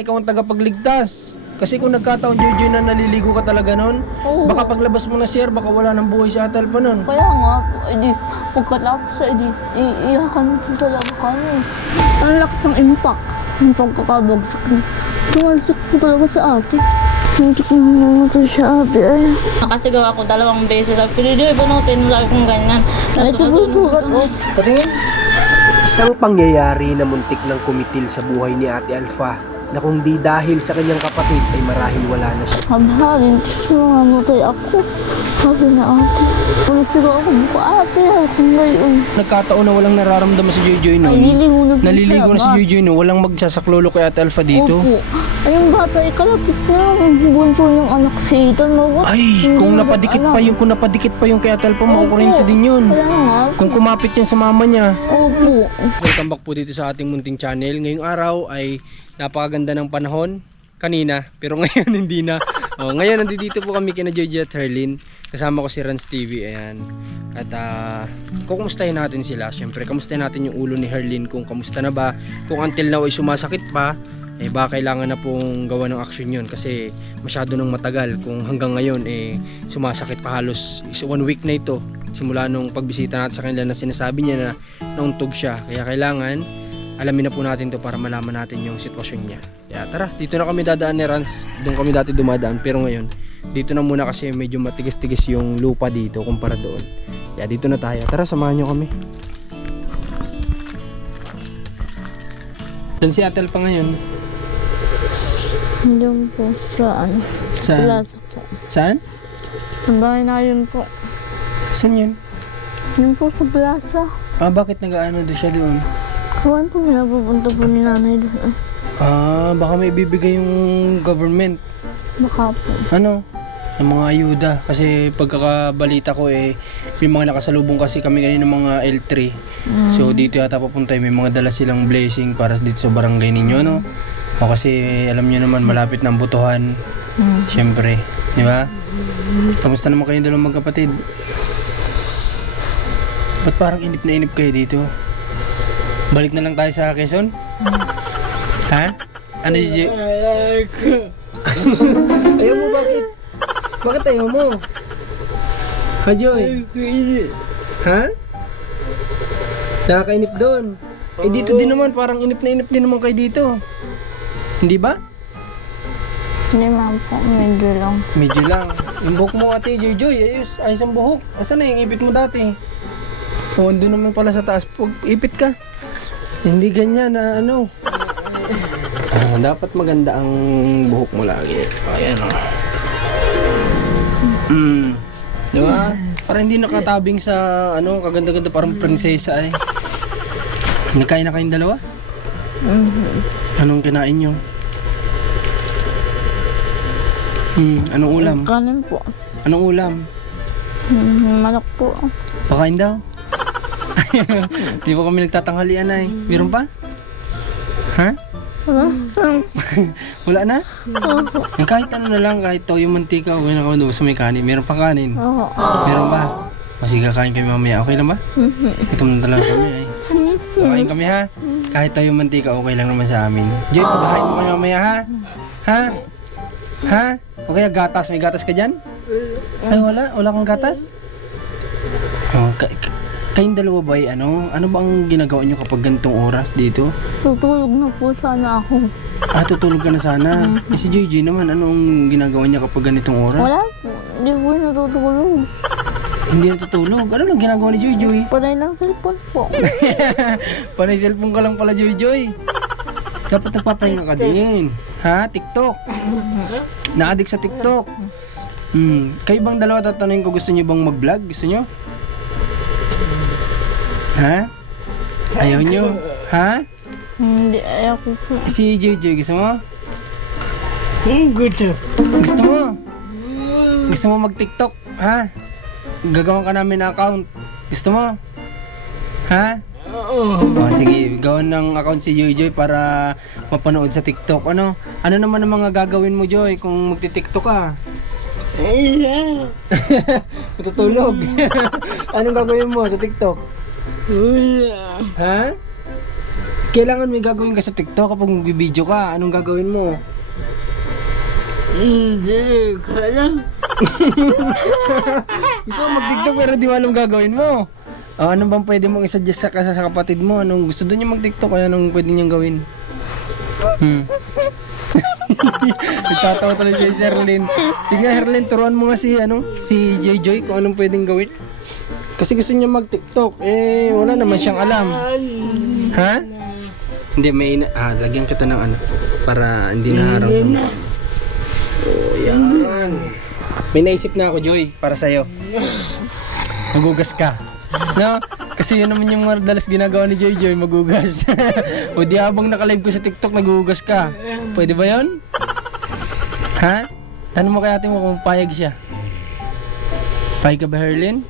Ikaw ang tagapagligtas. Kasi kung nagkataon, Joy, na naliligo ka talaga nun, baka paglabas mo na sir, baka wala nang buhay si Atal pa nun. Kaya nga po, pagkatapos iiyakan po talaga kami. Ang lakas ng impact ng pagkakabagsak niya. Tumalsik po talaga sa ate. Hindi ko namamatay siya ate ay. Nakasigaw ako 2 beses. Sabi ko, Joy, bunutin mo lagi kong ganyan. Ito po sukat oh. Patingin. Isang pangyayari na muntik ng kumitil sa buhay ni Ate Alpha na kung di dahil sa kanyang kapatid ay marahil wala na siya. Sabihalin, tapos mamamatay ako. Sabi na ate. Nagsigaw ako buka ate. Ako ngayon. Nagkataon na walang nararamdaman si Joy nun. Naliligo na si Joy nun. Walang magsasaklolo kay Ate Alpha dito. Opo. Ay, yung bata, ikalapit na. Bunso ng anak si Ethan. Ay, kung napadikit pa yung kay Ate Alpha, makukurente din yun. Kaya nga. Kung kumapit yan sa mama niya. Opo. Welcome back po dito sa ating munting channel. Ngayong araw ay napakaganda ng panahon kanina, pero ngayon hindi na. Ngayon nandito po kami kina Joy at Herlin. Kasama ko si Rans TV, ayan. At kukumustahin natin sila. Siyempre, kamustahin natin yung ulo ni Herlin kung kamusta na ba. Kung until now ay sumasakit pa, eh baka kailangan na pong gawa ng action yun kasi masyado nang matagal. Kung hanggang ngayon eh sumasakit pa halos 1 week na ito. Simula nung pagbisita natin sa kanila na sinasabi niya na nauntog siya. Kaya kailangan alamin na po natin to para malaman natin yung sitwasyon niya. Kaya tara, dito na kami dadaan ni Rans. Doon kami dati dumadaan, pero ngayon dito na muna kasi medyo matigas-tigas yung lupa dito kumpara doon. Kaya dito na tayo. Tara, samahan nyo kami. Saan si Atel pa ngayon? Diyan po sa ano. Saan? Plaza po. Saan? Sa bahay na yun po. Saan yun? Yun po sa plaza. Bakit nag-ano doon siya doon? Kawan po, pinapupunta po ni nanay doon. Baka may ibibigay yung government. Baka po. Ano? Sa mga ayuda. Kasi pagkakabalita ko may mga nakasalubong kasi kami kanina mga L3. So dito yata papunta may mga dala silang blessing para dito sa barangay ninyo, no? O kasi alam niyo naman malapit ng butuhan. Siyempre, di ba? Kamusta naman kayo dalawang magkapatid? Ba't parang inip na inip kayo dito? Balik na lang tayo sa Quezon? Ha? Ano si ayaw mo bakit? Bakit ayaw mo? Ha, Joy? Ha? Nakakainip doon. Dito din naman, parang inip na inip din naman kayo dito. Hindi ba? Hindi man po, medyo lang. Medyo lang. Yung buhok mo ate, Joy, ayos. Ayos ang buhok. Asan na yung ipit mo dati? Doon naman pala sa taas. Ipit ka. Hindi ganyan na ano. Dapat maganda ang buhok mo lagi. Ayan o. Diba? Parang hindi nakatabing sa ano, kaganda-ganda parang prinsesa eh. Nakain na kayong dalawa? Anong kinain nyo? Anong ulam? Kanin po. Anong ulam? Manok po. Pakain daw. Di ba kami nagtatanghalian ay? Meron pa? Ha? Wala. Wala na? Kahit ano na lang, kahit toyo mantika, okay na kami sa may kanin. Meron pa kanin? Oo. Meron ba? Sige, kakain kami mamaya. Okay lang ba? Ito na talaga kami ay. Kakain kami ha? Kahit toyo mantika, okay lang naman sa amin. Joy, pagkain mo kami mamaya ha? Ha? Ha? O kaya gatas? May gatas ka dyan? Ay wala? Wala kang gatas? Kayong dalawa ba ano ba ang ginagawa nyo kapag ganitong oras dito? Tutulog na po sana ako. Tutulog ka na sana. Si Joy naman, anong ginagawa niya kapag ganitong oras? Wala po. Hindi po natutulog. Hindi natutulog? Ano lang ginagawa ni Joy? Panay lang cellphone po. Panay cellphone ka lang pala, Joy. Dapat nagpapahinga ka din. Ha? TikTok? Na-addict sa TikTok? Kayo bang dalawa tatanungin ko, gusto niyo bang mag-vlog? Gusto niyo? Ha? Ayaw nyo? Ha? Hindi, ayoko po. Si Joy, gusto mo? Gusto mo? Gusto mo mag-TikTok? Ha? Gagawan ka namin ng account. Gusto mo? Ha? Sige, gawan ng account si Joy para mapanood sa TikTok. Ano naman ang mga gagawin mo, Joy, kung magti-TikTok ka? Matutulog. Anong gagawin mo sa TikTok? Ha? Kailangan may gagawin ka sa TikTok kapag magbibideo ka. Anong gagawin mo? Hindi ko alam. Gusto mo mag-TikTok pero di mo alam gagawin mo. Ano bang pwede mong isuggest sa kapatid mo? Anong gusto doon niya mag-TikTok? Kaya anong pwede niyang gawin? Nagtatawa tuloy si Herlin. Sige nga Herlin, turuan mo nga si Joy Joy kung anong pwedeng gawin. Kasi gusto niya mag-TikTok. Wala naman siyang alam. Ha? Hindi, lagyan kita ng para hindi naharap. Yan. May naisip na ako, Joy, para sa'yo. Magugas ka. No? Kasi yun naman yung madalas ginagawa ni Joy Joy, magugas. O di habang nakalive ko sa TikTok, nagugas ka. Pwede ba yun? Ha? Tanong mo kay ate mo kung payag siya. Payag ka ba, Herlin?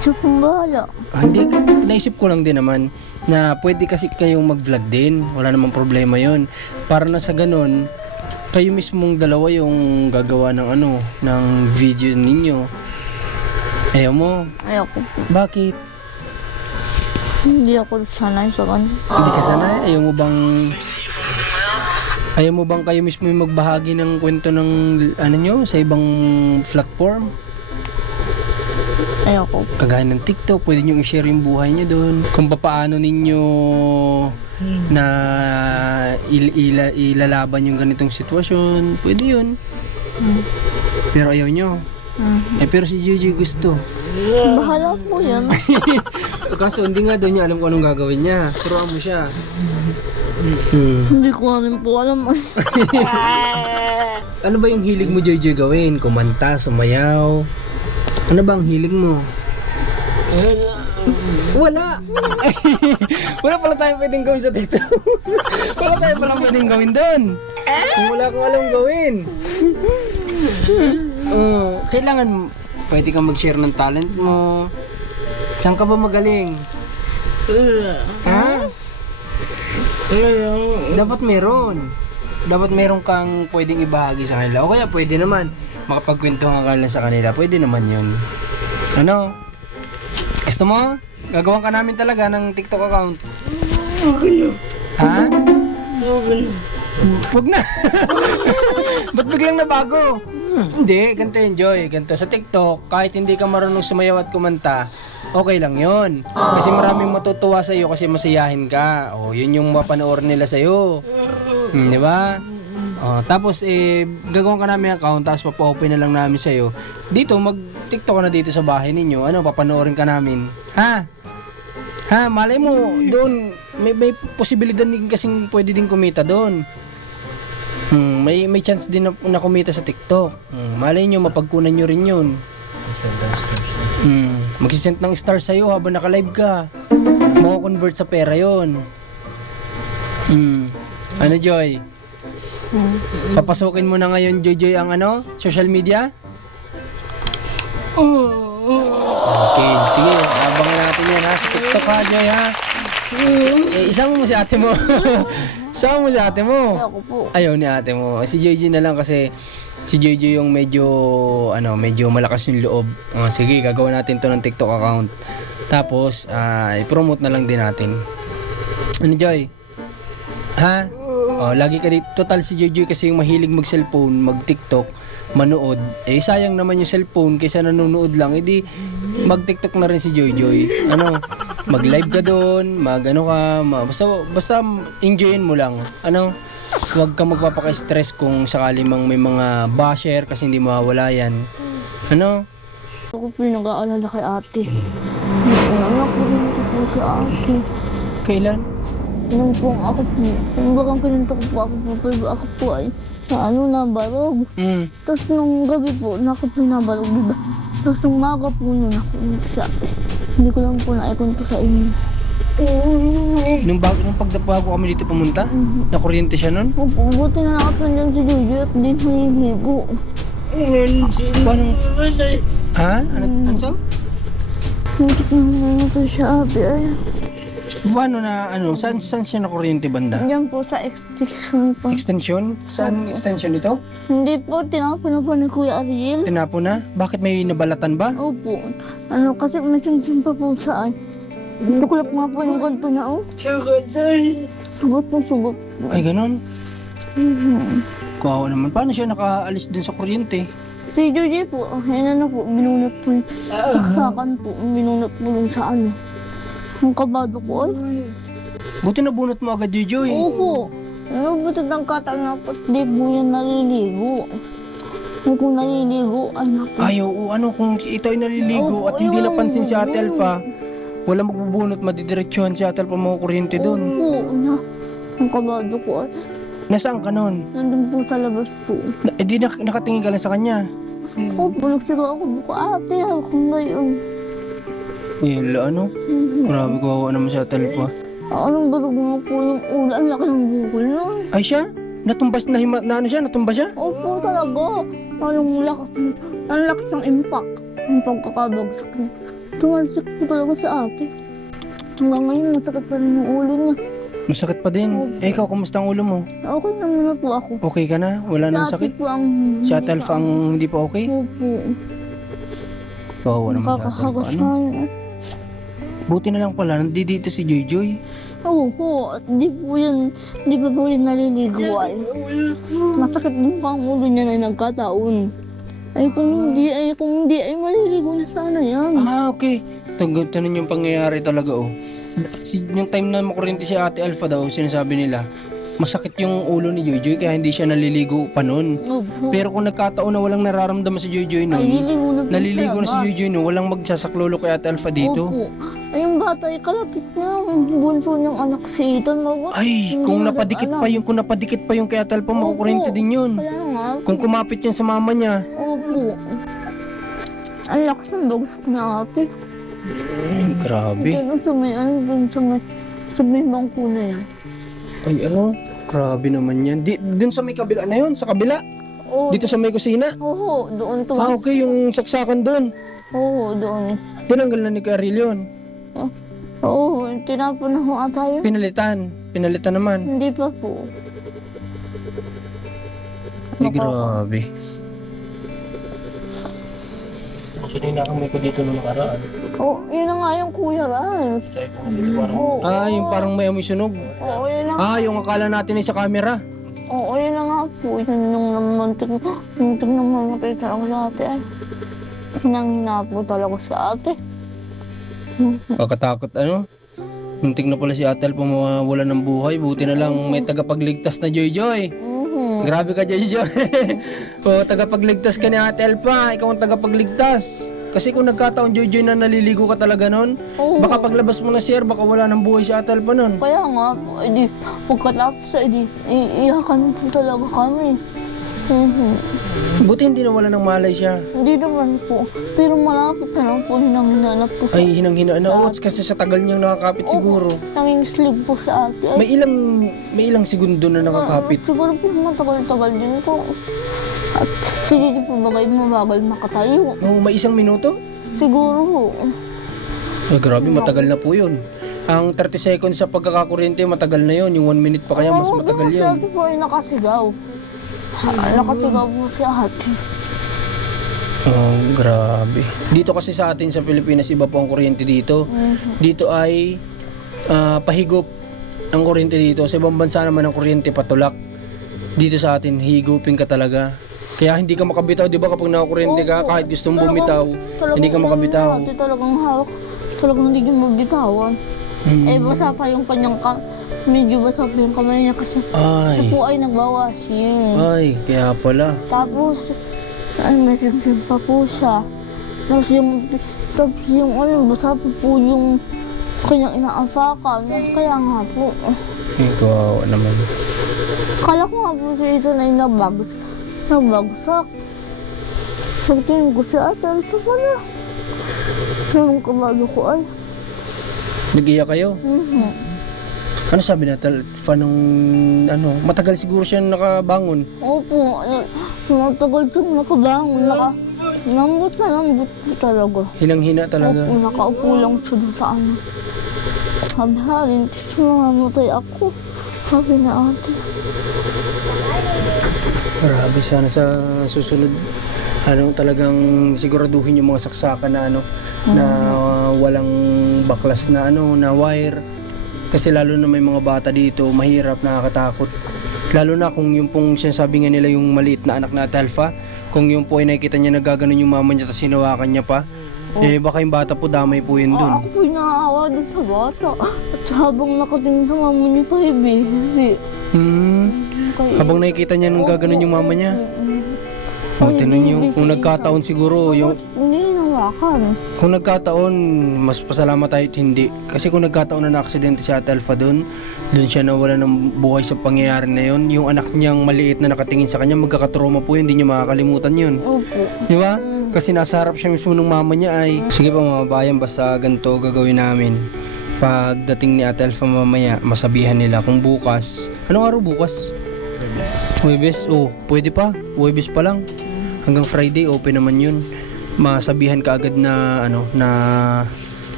Siya pong bahala. Hindi, naisip ko lang din naman na pwede kasi kayong mag-vlog din. Wala namang problema yon. Para na sa ganun, kayo mismong dalawa yung gagawa ng ng video ninyo. Ayaw mo? Ayoko po. Bakit? Hindi ako sanay sa kanya. Hindi ka sanay? Ayaw mo bang kayo mismo yung magbahagi ng kwento ng nyo sa ibang platform? Ayoko. Kagaya ng TikTok, pwede nyo i-share yung buhay nyo doon. Kung paano ninyo na ilalaban yung ganitong sitwasyon, pwede yun. Pero ayaw nyo. Pero si Gigi gusto. Bahala po yan. Kaso hindi nga daw niya alam kung anong gagawin niya. Turuan mo siya. Hindi ko rin po alam. Ano ba yung hilig mo, Joy gawin? Kumanta, sumayaw? Ano ba ang hilig mo? Wala. Wala pala tayong pwedeng gawin sa TikTok. Wala tayong pala pwedeng gawin doon. Kung wala kang alam gawin. Kailangan pwede kang mag-share ng talent mo. Saan ka ba magaling? Ha? Dapat meron kang pwedeng ibahagi sa kanila. O kaya pwede naman makapagkwentuhan ka lang sa kanila. Pwede naman yun. Ano? Gusto mo? Gagawan ka namin talaga ng TikTok account. Ha? Huwag na. Ba't biglang nabago? Hindi, ganito yun, Joy. Ganito, sa TikTok, kahit hindi ka marunong sumayaw at kumanta, okay lang yun. Kasi maraming matutuwa sa'yo kasi masayahin ka. O, yun yung mapanoorin nila sa'yo. Di ba? Tapos, gagawin ka namin account, tapos papa-open na lang namin sa'yo. Dito, mag-TikTok ka na dito sa bahay ninyo. Papanoorin ka namin. Ha? Ha, malay mo, doon, may posibilidad din kasing pwede din kumita doon. May chance din na kumita sa TikTok. Malay nyo, mapagkunan nyo rin yun. Magsisend ng star sa'yo habang naka-live ka. Mako-convert sa pera yun. Ano, Joy? Papasukin mo na ngayon, Joy, ang social media? Okay, sige. Abangan natin yan ha. Sa TikTok ha, Joy ha. Isama mo si ate mo. Isama mo si ate mo. Ayoko po. Ayaw ni ate mo. Si JJ na lang kasi si JJ yung medyo malakas yung loob. Sige, gagawa natin to ng TikTok account. Tapos, i-promote na lang din natin. Ano, Joy? Ha? Lagi ka dito. Total si JJ kasi yung mahilig mag-cellphone, mag-TikTok, manood. Sayang naman yung cellphone kaysa nanonood lang. Edi, mag-TikTok na rin si Joy. Mag-live ka doon, basta enjoyin mo lang. Huwag ka magpapaka-stress kung sakali mang may mga basher kasi hindi mawawala yan. Ako po yung nag-aalala kay ate. Anak ko rin po si ate. Kailan? Nung po ako po, kung bakang pinunta ko po ako po ay nabarog. Tapos nung gabi po, ako po nabarog, diba? Tapos nung maga po nun ako sa ate. Hindi ko lang po naikunto sa inyo. Nung pagdapago kami dito pumunta, nakuryente siya nun? Opo, buti na nakapan dyan si Jojo at di nahihiligo. Paano? Ha? Ano to? Muntik na naman siya ate ay. Paano na, saan siya nakuryente banda? Diyan po sa extension po. Extension? Saan extension ito? Hindi po, tinapon na po ni Kuya Ariel. Tinapo na? Bakit may nabalatan ba? Opo. Kasi may simsim pa po sa ay. Tuklap nga po yung ganito na, oh. Sugot po, sugot. Ay, ganun. Kawawa naman. Paano siya nakaalis dun sa kuryente? Si Jojo po, ayun ano po, binunot po yung saksakan po, binunot po yung sa ano. Ang kabado ko, ay. Buti nabunot mo agad, Joy. Oo. Nabutod ng katal na po, di po yan naliligo. Kung naliligo, anak po. Ay, oo. Ano kung ito ay naliligo Oo, at hindi ayun. napansin si Ate Alpha, wala magbubunot, madidiretsuhan si Ate Alpha mga kuryente dun. Oo, na. Ang kabado ko, ay. Nasaan ka nun? Nandun po sa labas po. Di nakatingin ka lang sa kanya. Oo, bulog-sigaw ako buka, ate, ako ngayon. Uy, hala, ano? Grabe, kawawa naman si Ate Alpha. Anong barog mo po yung ulo, ang laki ng bukol nun. Ay, siya? Natumbas na ano siya? Natumba siya? Opo, talaga. Anong lakas, ang lakas ng impact. Ang pagkakabagsak niya. Tumansik po talaga sa ate. Hanggang ngayon, masakit pa rin yung ulo niya. Masakit pa din. Eh, ikaw, kumusta ang ulo mo? Okay naman na po ako. Okay ka na? Wala nang Si ate sakit? po ang... Si Ate Alpha ang hindi pa okay? Opo. Kawawa naman si Ate Alpha. Ano? Nakakakasayan. Buti na lang pala, nandito si Joy. Oo, at di pa po yan naliligo ay. Masakit din pa ang ulo niya na nagkataon. Ay kung hindi ay maliligo na sana yan. Ah, okay. Tanong yung pangyayari talaga, oh. Yung time na makuryente si Ate Alpha daw, sinasabi nila, masakit yung ulo ni Joy kaya hindi siya naliligo pa nun. Opo. Pero kung nagkataon na walang nararamdaman si Joy nun, Ay, naliligo na po naliligo na si labas. Joy nun, walang magsasaklolo kay Ate Alpha dito. Opo. Ay, yung bata ay kalapit na. Ang bunso niyang anak si Ethan. Ay, kung napadikit pa yung kay Ate Alpha, makukuryente din yun. Kaya nga. Kung kumapit yan sa mama niya. Opo. Ang lakas ng bagus niya ate. Ay, grabe. Dun sa may dun sa may bangko na yan. Ay, ano? Grabe naman yan. Dun sa may kabila na yun, sa kabila. Oo. Dito sa may kusina. Oo, doon to. Ah, okay, yung saksakan dun. Oo, doon. Tinanggal na ni Karil yun. Oo, tinapon na ho ata yun. Pinalitan naman. Hindi pa po. Ay, grabe. Actually, nakamay ko dito nung nakaraan. Oo, yun na nga yung Kuya Rans. Oo, Ah, yung parang may amoy sunog. oo, yun na. Ah, yung akala natin ay sa camera. Oo, yun na nga po. Yun yung muntik naman nakita ako sa ate. Ay, hinang-hina po talaga sa ate. Kakatakot, ano? Muntik na pala si Ate Alpha mawawala ng buhay. Buti na lang may tagapagligtas na Joy. Grabe ka, Joy. O, tagapagligtas ka ni Ate Alpha. Ikaw ang tagapagligtas. Kasi kung nagkataon, Joy, na naliligo ka talaga nun, Oo. baka paglabas mo na sir, baka wala ng buhay si Ate Alpha nun. Kaya nga po, edi, pagkatapos edi, iiyakan po talaga kami. Buti hindi nawala ng malay siya. Hindi naman po, pero malapit na lang po hinang-hinanap po sa... Ay, hinang-hina na. Oo, kasi sa tagal niyang nakakapit siguro. Nangingislig po sa ate. Ay, May ilang segundo na nakakapit. siguro po matagal-tagal din po. At si Gigi po bagay mabagal makatayo. Oo, may isang minuto? Siguro po. Ay, grabe, matagal na po yun. Ang 30 seconds sa pagkakakuryente, matagal na yun. Yung 1 minute pa kaya, mas matagal Si yun. ate po ay nakasigaw. Nakasigaw po si ate. Oh, grabe. Dito kasi sa atin sa Pilipinas, iba po ang kuryente dito. Dito ay pahigop ang kuryente dito. Sa ibang bansa naman ang kuryente patulak. Dito sa atin, higupin ka talaga. Kaya hindi ka makabitaw, di ba kapag nakakuryente ka, Opo. kahit gusto mong bumitaw, hindi ka makabitaw. Ate talagang hawak. Talagang hindi niya mabitawan. Eh, basa pa yung kanyang medyo basa pa yung kamay niya kasi siya Ay, po ay nagwawashing. ay, kaya pala. Tapos, ay, may simsim pa po siya. Tapos yung basa pa po yung kanyang inaapakan. Kaya nga po, Ikaw naman. kala ko nga po si Ethan ay nabagsak. Pagtingin ko si ate, ano pa pala? Nung kabado ko ay. Nag-iyak kayo? Ano sabi na nung matagal siguro siya nakabangon. Opo, matagal siyang nakabangon. Lambot na lambot po talaga. Hinang-hina talaga. Opo, nakaupo lang siya dun sa ano. Sabi halin, tis mamamatay ako. Sabi na ate. Grabe, sana sa susunod talagang siguraduhin yung mga saksakan na na walang baklas na na wire. Kasi lalo na may mga bata dito, mahirap, nakakatakot. Lalo na kung yung pong sinasabi nga nila yung maliit na anak na Alpha, kung yung po ay nakikita niya nagaganon yung mama niya tapos sinawakan niya pa, baka yung bata po damay po yun dun. Ako po'y naaawa din sa bata. At habang nakatingin sa mama niya pa, baby. Habang nakikita niya nung gaganon yung mama niya. Tinan niyo, kung nagkataon siguro, Hindi nawakan. kung nagkataon, mas pasalamat tayo at hindi. Kasi kung nagkataon na na-aksidente si Ate Alpha doon siya nawala ng buhay sa pangyayari na yun, yung anak niyang maliit na nakatingin sa kanya, magkakatrauma po yun, hindi niya makakalimutan yun. Opo. Di ba? Kasi nasa harap siya mismo ng mama niya ay... Sige pa mga bayan, basta ganito gagawin namin. Pagdating ni Ate Alpha mamaya, masabihan nila kung bukas. Anong araw bukas? Huwebes? Oh, pwede pa. Huwebes pa lang. Hanggang Friday, open naman yun. Masabihan ka agad na na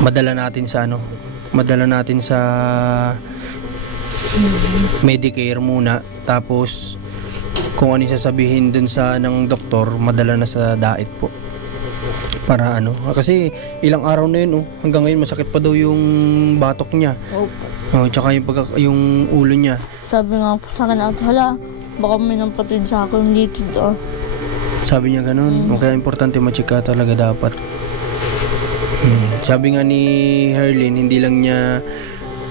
madala natin sa Medicare muna, tapos kung ano yung sasabihin dun sa ng doktor, madala na sa DAIT po para kasi ilang araw na yun hanggang ngayon masakit pa daw yung batok niya. Opo. Tsaka yung ulo niya. Sabi nga po sa akin, ate, hala, baka may nampatid sa akin dito. Sabi niya ganun. Kaya importante ma-check ka talaga dapat. Sabi nga ni Herlin, hindi lang niya,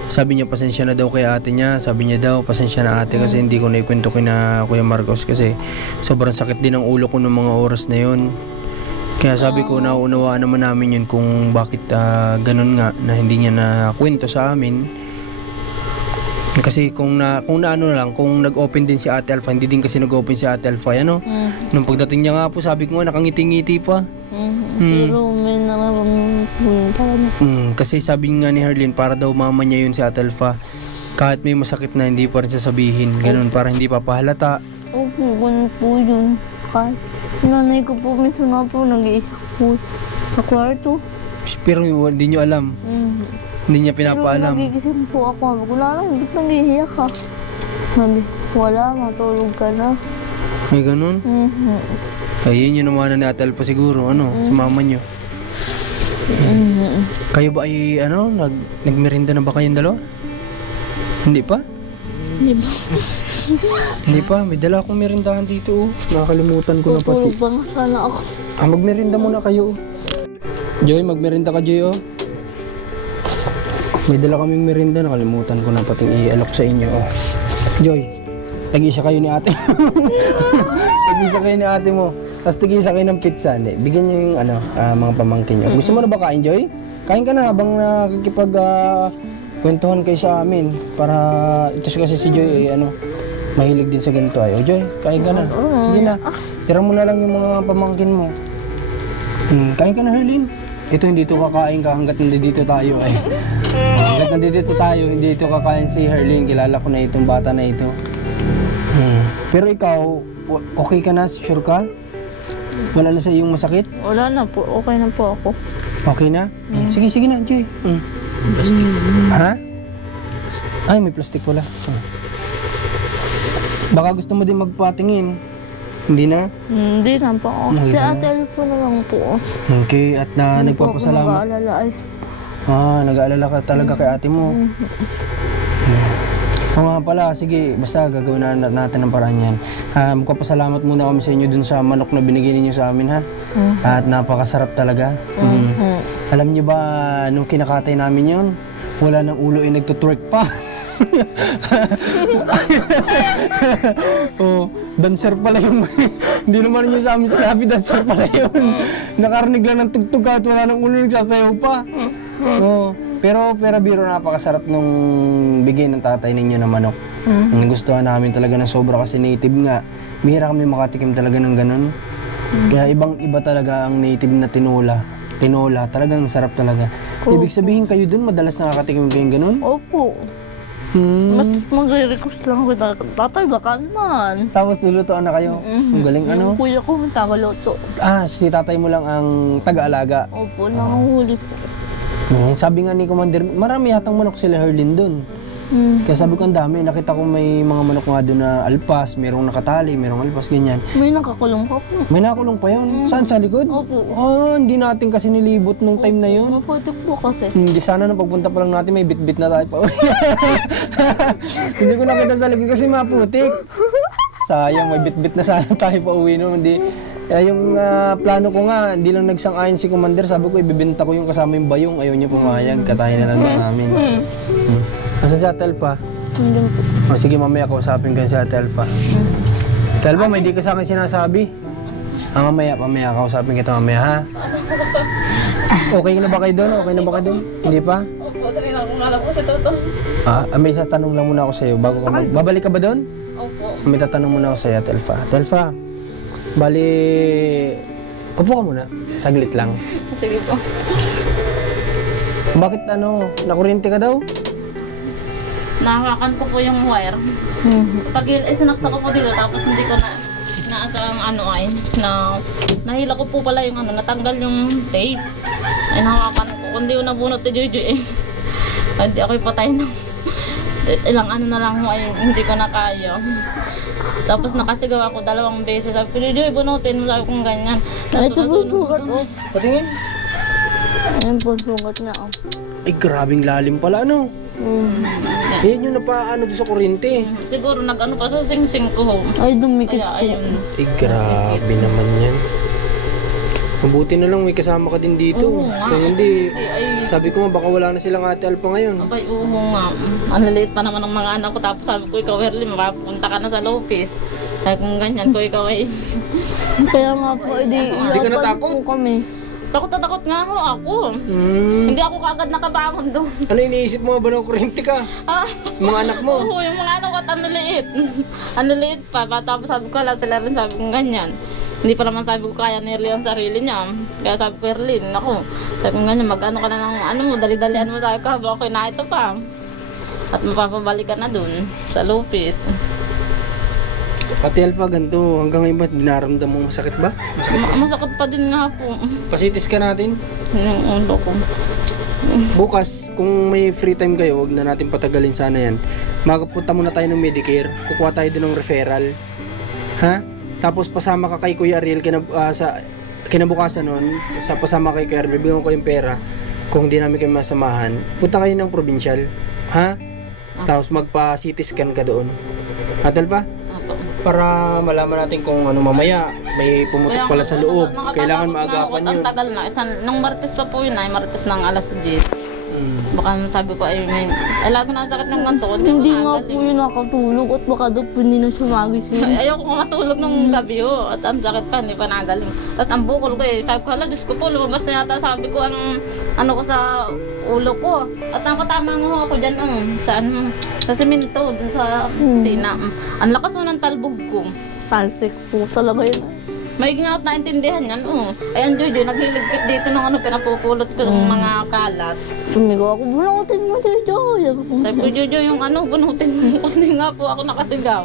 sabi niya pasensya na daw kay ate niya. Sabi niya daw pasensya na ate kasi hindi ko naikwento kina Kuya Marcos kasi sobrang sakit din ang ulo ko ng mga oras na yun. Kaya sabi ko, nauunawaan naman namin yun kung bakit ganun nga na hindi niya nakwento sa amin. Kasi kung nag-open din si Ate Alpha, hindi din kasi nag-open si Ate Alpha, Nung pagdating niya nga po, sabi ko nga, nakangiti-ngiti pa. Pero may nararamdaman po yun talaga. Kasi sabi nga ni Herlin, para daw mama niya yun si Ate Alpha. Kahit may masakit na, hindi pa rin sasabihin. Ganun, para hindi papahalata. Opo, ganun po yun. Kahit nanay ko po, minsan nga po, nag-iisak po sa kwarto. Pero hindi nyo alam. Hindi niya pinapaalam. Pero nagigising po ako. Wala lang, ba't nag-iiyak ka? Wala, matulog ka na. Ay, ganun? Ay, yun yung naman ni Ate Alpha siguro, sa mama nyo. Kayo ba ay, nagmerinda na ba kayong dalawa? Hindi pa? Hindi ba? Hindi pa, may dala akong merindahan dito. Nakakalimutan ko na pati. Tutulog ba nga sana ako? Magmerinda muna kayo. Joy, magmerinda ka, Joy, May dala kaming merinda, nakalimutan ko na pating i-alok sa inyo, Joy, tag-isa kayo ni ate. Tag-isa kayo ni ate mo. Tapos tag-isa kayo ng pizza. Hindi, bigyan nyo yung mga pamangkin nyo. Gusto mo na ba kain, Joy? Kain ka na habang nakikipag kwentuhan kayo sa amin. Para ito kasi si Joy mahilig din sa ganito ay. O Joy, kain ka na. Sige na. Tira mo na lang yung mga pamangkin mo. Kain ka na, Herlin. Ito hindi ito kakain ka hanggat nandito tayo ay. Hanggat nandito tayo, hindi ito kakain si Herlin. Kilala ko na itong bata na ito. Pero ikaw, okay ka na? Sure ka? Wala na sa iyong masakit? Wala na po, okay na po ako. Okay na? Sige, sige na, Joy. Plastic. Ha? Ay, may plastic pala. Baka gusto mo din magpatingin. Hindi na? Hindi na po ako. Si ate po na lang po. Okay, at nagpapasalamat. Hindi po ako nag-aalala ay. Nag-aalala ka talaga kay ate mo. Nga pala, sige, basta gagawin na natin ang paraan yan. Magpapasalamat muna kami sa inyo dun sa manok na binigay ninyo sa amin, ha? At napakasarap talaga. Alam niyo ba, nung kinakatay namin yon, wala ng ulo ay nagtutwerk pa. Dancer pala yung hindi naman niyo sa amin sinabi, dancer pala yun. Nakarinig lang ng tugtog at wala ng ulo nagsasayaw pa. Pero biro, napakasarap nung bigay ng tatay ninyo na manok. Gustuhan namin talaga ng sobra kasi native nga. Bihira kami makatikim talaga ng ganun. Kaya ibang-iba talaga ang native na tinola. Tinola, talagang sarap talaga. Ibig sabihin kayo dun, madalas nakakatikim kayong ganun? Opo. Magre-request lang ako na tatay, baka naman. Tapos lulutoan na kayo? Ang galing Yung kuya ko, tagaloto. Si tatay mo lang ang taga-alaga? Opo, nanguhuli po. Sabi nga ni Commander, marami yatang manok sila Herlin dun. Kaya sabi ko ang dami, nakita ko may mga manok nga doon na alpas, merong nakatali, merong alpas, ganyan. May nakakulong pa po. May nakulong pa yun. Saan? Sa likod? Opo. Oh, hindi natin kasi nilibot nung time na yun. Maputik po kasi. Hindi sana nung pagpunta pa lang natin may bit-bit na tayo pa. Hindi ko nakita sa likod kasi maputik. Sayang, may bit-bit na sana tayo pa uwi nun. Hindi. Kaya yung plano ko nga, hindi lang nagsang-ayon si Commander. Sabi ko, ibibenta ko yung kasama yung bayong. Ayaw niya pumayag. Katahin na lang namin. Nasa si Ate Alpha? Hindi po. O sige, mamaya kausapin ko si Ate Alpha. Ate Alpha, may di ka sa akin sinasabi. Mamaya kausapin kita mamaya, ha? Okay na ba kayo doon? Okay na ba kayo doon? Hindi pa? Opo, dali na akong alam ko si Toto. May isa tanong lang muna ako sa iyo bago ka babalik ka ba doon? Opo. May tatanong muna ako sa iyo, Ate Alpha. Ate Alpha, bali upo ka muna, saglit lang. Sige po. Bakit nakuryente ka daw? Nahawakan ko po yung wire. Pag sinaksa ko po dito, tapos hindi ko naasang nahila ko po pala yung natanggal yung tape. Ay nahawakan ko. Kundi yung nabunot ni Joy hindi ako'y patay na. Ilang na lang ho ay hindi ko na kaya. Tapos nakasigaw ako 2 beses. Sabi ko, Joy, bunutin mo. Sabi kong ganyan. Ito po sugat oh. Patingin. Ayan po sugat niya oh. Ay, grabing lalim pala, ano? Yan yung napaano doon sa kuryente. Siguro pa sa sing-sing ko ho. Ay, dumikit Kaya po. ayun. Ay, grabe naman yan. Mabuti na lang may kasama ka din dito. Oo nga. Kaya hindi, Ay, sabi ko nga baka wala na silang Ate Alpha ngayon. abay, oo nga. Ang laliit pa naman ng mga anak ko. Tapos sabi ko, ikaw, Erly, mapapunta ka na sa Lopez. Sabi ko, ganyan ko, ikaw ay... Kaya nga po, Hindi ka natakot? po kami. Takot na takot nga ho ako. Hindi ako kagad nakabangon doon. Ano iniisip mo ba ng kuryente ka? Mga anak mo? Oo, yung mga anak ko at ang liliit. Ang liliit pa. Tapos sabi ko, sila rin sabi ko ganyan. Hindi pa naman sabi ko kaya ni Erly ang sarili niya. Kaya sabi ko, Erly, naku. Sabi ko ganyan, mag-ano ka na ng dali-dalian mo tayo ka. Okay na ito pa. At mapapabalik ka na doon sa Lopez. Ate Alpha, ganito. Hanggang ngayon ba dinaramdam mo masakit ba? Masakit pa din nga po. Pasitis ka natin. Yung ulo ko. Bukas, kung may free time kayo, wag na natin patagalin sana yan. Magpunta muna tayo ng Medicare. Kukuha tayo doon ng referral. Ha? Tapos pasama ka kay Kuya Ariel sa kinabukasan nun. Pasama kay Kuya Ariel, bibigyan ko yung pera. Kung hindi namin kayo masamahan, punta kayo ng provincial. Ha? Tapos magpa-CT scan ka doon. Ate Alpha? Para malaman natin kung mamaya may pumutok pala sa loob. Kailangan maagapan yun. Ang tagal na. Nung Martes pa po yun ay Martes ng alas 10. Baka sabi ko ay lagi na sakit ng ganito. Hindi nga po yun nakatulog at baka daw po hindi na siya magising. Ayoko nga matulog nung gabi At ang sakit pa, hindi pa nagaling. Tapos ang bukol ko sabi ko, hala, Diyos ko po, lumabas na yata sabi ko ang ko sa ulo ko. At nakatama nga ako dyan sa semento, dun sa kusina. Ang lakas mo ng talbog ko. Talsik po talaga yun. May nga na intindihan yan, Ayan, Jojo, naghiligpit dito ng pinapupulot ko ng mga kalas. Sumigaw ako, bunutin mo dito. Sabi ko, Jojo, yung bunutin mo. Hindi nga po ako nakasigaw.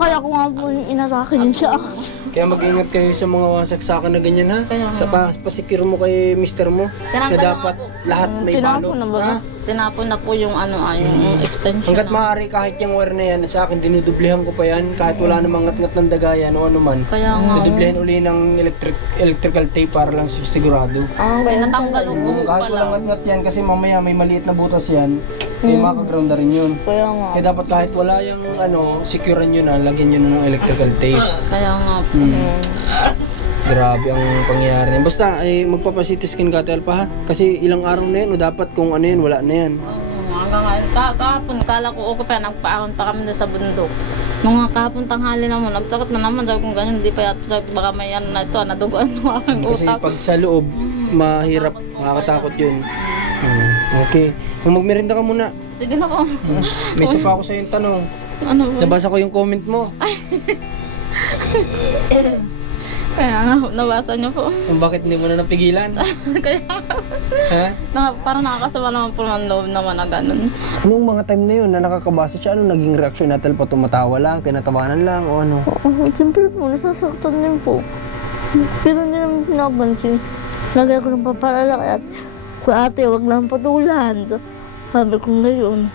Kaya ko nga po yung inatake din siya. Kaya mag-ingat kayo sa mga wasaksakan na ganyan, ha? Kaya Sa pasikir mo kay mister mo na Tinanggal dapat na nga po. lahat may Tinapon balot. na ba? Ha? Tinapon na po yung yung extension. Hanggat maaari kahit yung wire na yan, sa akin dinudublihan ko pa yan kahit wala namang ngat-ngat ng daga yan o ano man. Kaya nga. Dinudublihan uli ng electrical tape para lang sigurado. Kaya natanggal ko Kahit pala. walang ngat-ngat yan kasi mamaya may maliit na butas yan, makaground na rin yun. Kaya nga. Kaya dapat kahit wala yung securean nyo na, lagyan nyo na ng electrical tape. Kaya nga po. Grabe ang pangyayari niyan. Basta ay magpapasitis scan ka, Ate Alpha, ha? Kasi ilang araw na yan, o dapat kung ano yan, wala na yan. Hanggang ngayon, kahapon, kala ko okay pa, nagpaahon pa kami doon sa bundok. Nung kahapon tanghali naman, nagsakit na naman, sabi kung ganyan, hindi pa yata, baka may na ito, naduguan mo aking Kasi utak. pag sa loob, mahirap, makakatakot yun. Okay. Kung magmerinda ka muna. Sige na po. May isa pa ako sa yung tanong. Ano po? Nabasa ko yung comment mo. Kaya nga, nabasa niyo po. Kung bakit hindi mo na napigilan. Kaya, Ha? parang nakakasama naman po ng loob naman na ganun. Anong mga time na yun na nakakabasa siya, ano naging reaksyon natin pa? Tumatawa lang, tinatawanan lang, o ano? Oo, siyempre po, nasasaktan din po. Pero hindi naman pinapansin. Lagay ko ng papalala kaya, ate, wag lang patulan. Sabi ko ngayon.